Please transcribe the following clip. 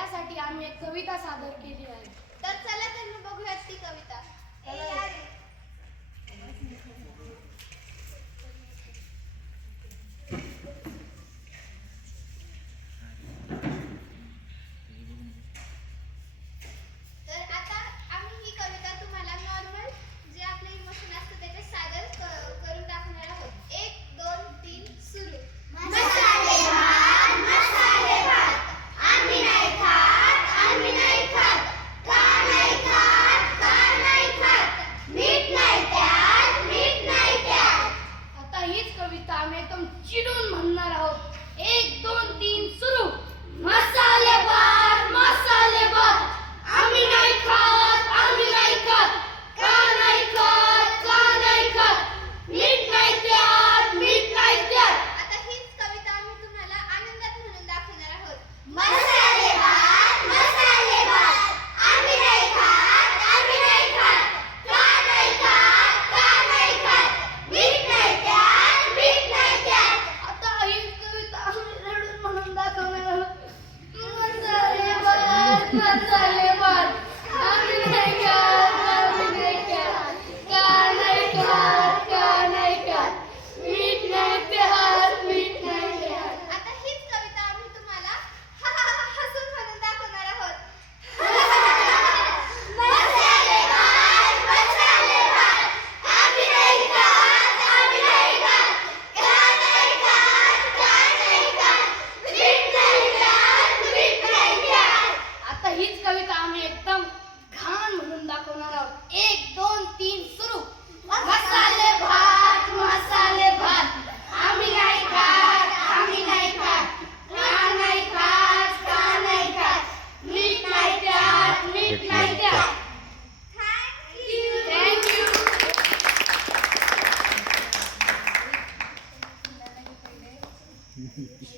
यासाठी आम्ही एक कविता सादर केली आहे. तर चला तर मग बघूयात ती कविता. तर आता आम्ही ही कविता तुम्हाला नॉर्मल जे आपले इमोशन असतं त्याचे सादर करून दाखवणार आहोत. 1 2 3 सुरू. मसाले भात आम्ही नाही खात का नाही खात मीठ नाही त्यात. आता हीच कविता आम्ही एकदम चिडून म्हणणार आहोत. 1 2 3 सुरू. मसाले भात आम्ही नाही खात का नाही खात मीठ नाही त्यात. आता हीच कविता आम्ही तुम्हाला आनंदात म्हणून दाखवणार आहोत. मसाले भात आम्ही नाही खात का नाही खात मीठ नाही त्यात. आता हीच कविता आम्ही रडून म्हणून दाखवणार आहोत. मसाले भात आम्ही नाही खात का नाही खात मीठ नाही त्यात. आता हीच कविता आम्ही तुम्हाला हसून म्हणून दाखवणार आहोत. मसाले भात आम्ही नाही खात का नाही खात मीठ नाही त्यात. आता हीच कविता आम्ही एकदम घाण म्हणून दाखवणार आहोत. 1 2 3 सुरू. मसाले भात आम्ही नाही खात का नाही खात मीठ नाही त्यात. Thank you.